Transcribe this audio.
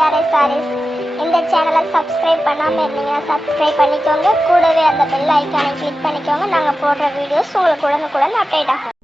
IRI saris. இந்த சேனலை subscribe பண்ணாமல் இருந்தீங்கன்னா சப்ஸ்கிரைப் பண்ணிக்கோங்க. கூடவே அந்த பெல் ஐக்கானை கிளிக் பண்ணிக்கோங்க. நாங்கள் போடுற வீடியோஸ் உங்களுக்கு உடனுக்குடன் அப்டேட் ஆகும்.